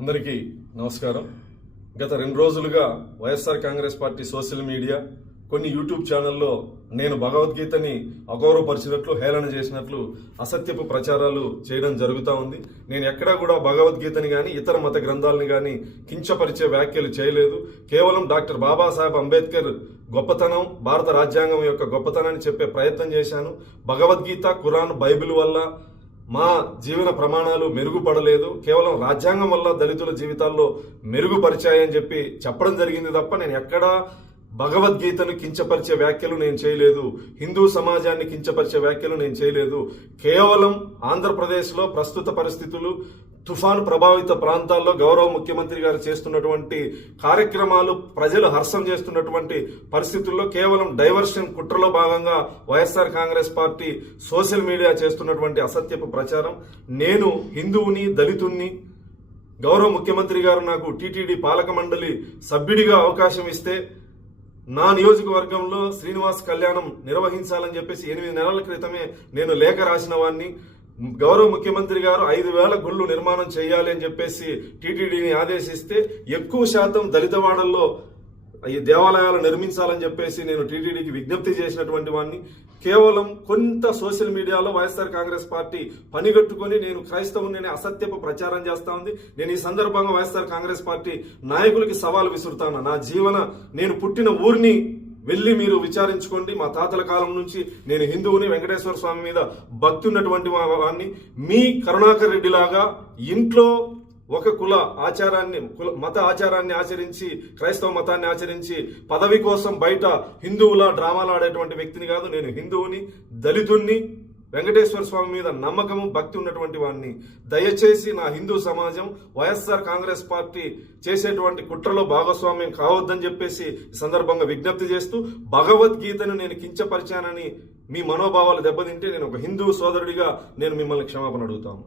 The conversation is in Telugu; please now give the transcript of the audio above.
అందరికీ నమస్కారం. గత 2 రోజులుగా YSR Congress party social media కొన్ని యూట్యూబ్ ఛానల్లో నేను భగవద్గీతని అగౌరవపరిచినట్లు, హేళన చేసినట్లు అసత్యపు ప్రచారాలు చేయడం జరుగుతూ ఉంది. నేను ఎక్కడా కూడా భగవద్గీతని కానీ ఇతర మత గ్రంథాలని కానీ కించపరిచే వ్యాఖ్యలు చేయలేదు. కేవలం డాక్టర్ బాబాసాహెబ్ అంబేద్కర్ గొప్పతనం, భారత రాజ్యాంగం యొక్క గొప్పతనాన్ని చెప్పే ప్రయత్నం చేశాను. భగవద్గీత, ఖురాన్, బైబిల్ వల్ల మా జీవన ప్రమాణాలు మెరుగుపడలేదు, కేవలం రాజ్యాంగం వల్ల దళితుల జీవితాల్లో మెరుగుపరిచాయని చెప్పడం జరిగింది తప్ప నేను ఎక్కడా భగవద్గీతను కించపరిచే వ్యాఖ్యలు నేను చేయలేదు. హిందూ సమాజాన్ని కించపరిచే వ్యాఖ్యలు నేను చేయలేదు. కేవలం ఆంధ్రప్రదేశ్లో ప్రస్తుత పరిస్థితులు, తుఫాను ప్రభావిత ప్రాంతాల్లో గౌరవ ముఖ్యమంత్రి గారు చేస్తున్నటువంటి కార్యక్రమాలు, ప్రజలు హర్షం చేస్తున్నటువంటి పరిస్థితుల్లో కేవలం డైవర్షన్ కుట్రలో భాగంగా YSR Congress party social media చేస్తున్నటువంటి అసత్యపు ప్రచారం. నేను హిందువుని, దళితుణ్ణి. గౌరవ ముఖ్యమంత్రి గారు నాకు టీటీడీ పాలక మండలి సభ్యుడిగా అవకాశం ఇస్తే నా నియోజకవర్గంలో శ్రీనివాస్ కళ్యాణం నిర్వహించాలని 8 నెలల క్రితమే నేను లేఖ రాసిన వాడిని. గౌరవ ముఖ్యమంత్రి గారు 5,000 గుళ్ళు నిర్మాణం చేయాలి అని టీటీడీని ఆదేశిస్తే ఎక్కువ శాతం దళితవాడల్లో ఈ దేవాలయాలు నిర్మించాలని నేను టీటీడీకి విజ్ఞప్తి చేసినటువంటి వాడిని. కేవలం కొంత సోషల్ మీడియాలో వైఎస్ఆర్ కాంగ్రెస్ పార్టీ పనిగట్టుకుని నేను క్రైస్తవుని అసత్యపు ప్రచారం చేస్తా ఉంది. నేను ఈ సందర్భంగా వైఎస్ఆర్ కాంగ్రెస్ పార్టీ నాయకులకి సవాల్ విసురుతాను. నేను పుట్టిన ఊరిని వెళ్ళి మీరు విచారించుకోండి. మా తాతల కాలం నుంచి నేను హిందువుని, వెంకటేశ్వర స్వామి మీద భక్తి ఉన్నటువంటి వాడిని. మీ కరుణాకర్ రెడ్డి లాగా ఇంట్లో ఒక మత ఆచారాన్ని ఆచరించి, క్రైస్తవ మతాన్ని ఆచరించి పదవి కోసం బయట హిందువుల డ్రామాలు ఆడేటువంటి వ్యక్తిని కాదు. నేను హిందువుని, దళితుణ్ణి, వెంకటేశ్వర స్వామి మీద నమ్మకము, భక్తి ఉన్నటువంటి వాడిని. దయచేసి నా హిందూ సమాజం వైఎస్ఆర్ కాంగ్రెస్ పార్టీ చేసేటువంటి కుట్రలో భాగస్వామ్యం కావద్దని ఈ సందర్భంగా విజ్ఞప్తి చేస్తూ, భగవద్గీతను నేను కించపరిచానని మీ మనోభావాలు దెబ్బతింటే నేను ఒక హిందూ సోదరుడిగా నేను మిమ్మల్ని క్షమాపణ అడుగుతాను.